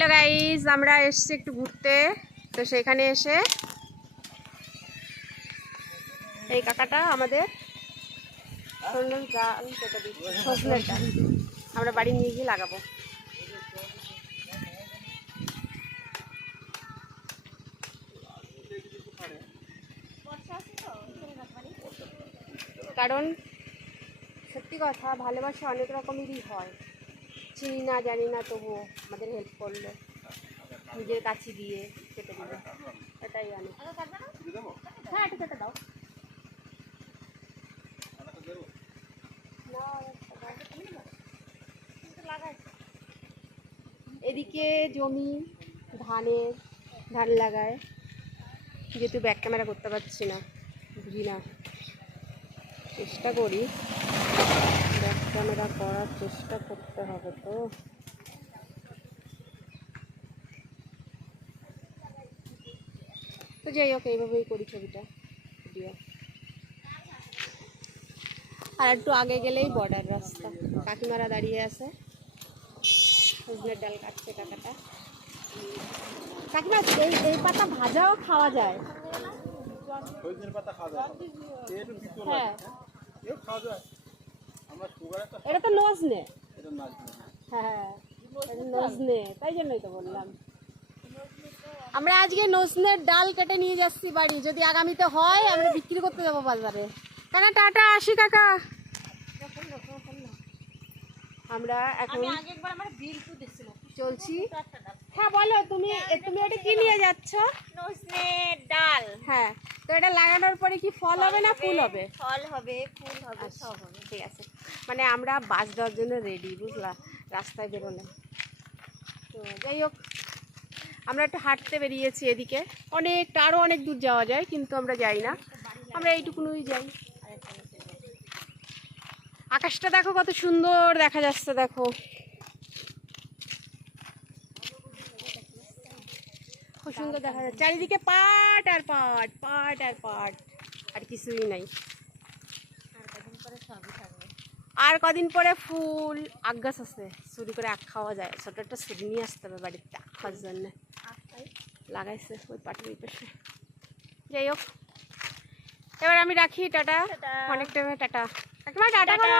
Hello guys, আমরা এসেছি একটু ঘুরতে। তো সেখানে এসে এই কাকাটা আমাদের সজনের ডাল কেটে দিচ্ছে, সজনের ডাল আমরা বাড়ি নিয়ে গিয়ে লাগাবো। কারণ সত্যি কথা, ভালোবাসা অনেক রকমেরই হয়, চিনি না জানি না, তবুও আমাদের হেল্প করলো, নিজের কাছে দিয়ে কেটে দিল, এটাই অনেক। হ্যাঁ, একটু কেটে দাও। এদিকে জমি ধান লাগায়, যেহেতু ব্যাক ক্যামেরা করতে পারছি না, বুঝি না, চেষ্টা করি, ব্যাক ক্যামেরা করার চেষ্টা করতে হবে। তো যাই হোক, এইভাবেই করি ছবিটা, ভিডিও। আর একটু আগে গেলেই বর্ডার রাস্তা, কাকিমারা দাঁড়িয়ে আছে, সজনের ডাল কাটছে কাকাটা। কাকিমা, এই পাতা ভাজাও খাওয়া যায়? হ্যাঁ, এটা তো নজনে। হ্যাঁ, এটা নজনে, তাই জন্যই তো বললাম। আমরা আজকে নজনের ডাল কেটে নিয়ে যাচ্ছি বাড়ি, যদি আগামীতে হয় আমরা বিক্রি করতে যাবো বাজারে। কাকা টাটা, আসি কাকা। আমরা এখন চলছি। হ্যাঁ বলো, তুমি এটা কি নিয়ে যাচ্ছ? নজনের ডাল। হ্যাঁ, তো এটা লাগানোর পরে কি ফল হবে না ফুল হবে? ফল হবে, ফুল হবে, আচ্ছা, সব হবে। ঠিক আছে। মানে আমরা বাস দেওয়ার জন্য রেডি, বুঝলা, রাস্তায় বেরোলে। তো যাই হোক, আমরা একটু হাঁটতে বেরিয়েছি এদিকে, অনেকটা আরও অনেক দূর যাওয়া যায়, কিন্তু আমরা যাই না, আমরা এইটুকুনই যাই। আকাশটা দেখো কত সুন্দর দেখা যাচ্ছে, দেখো খুব সুন্দর দেখা যাচ্ছে, চারিদিকে পাট আর পাট, পাট আর পাট, আর কিছুই নাই। আর কদিন পরে ফুল, আখ গাছ আছে, চুরি করে আখ খাওয়া যায়, ছোট একটা ছুরি নিয়ে আসতে হবে বাড়িতে আখ খাওয়ার জন্য, লাগাইছে ওই পাটের ওই পাশে। যাই হোক, এবার আমি রাখি, টাটা, অনেক টাইমে টাটা। টাটা।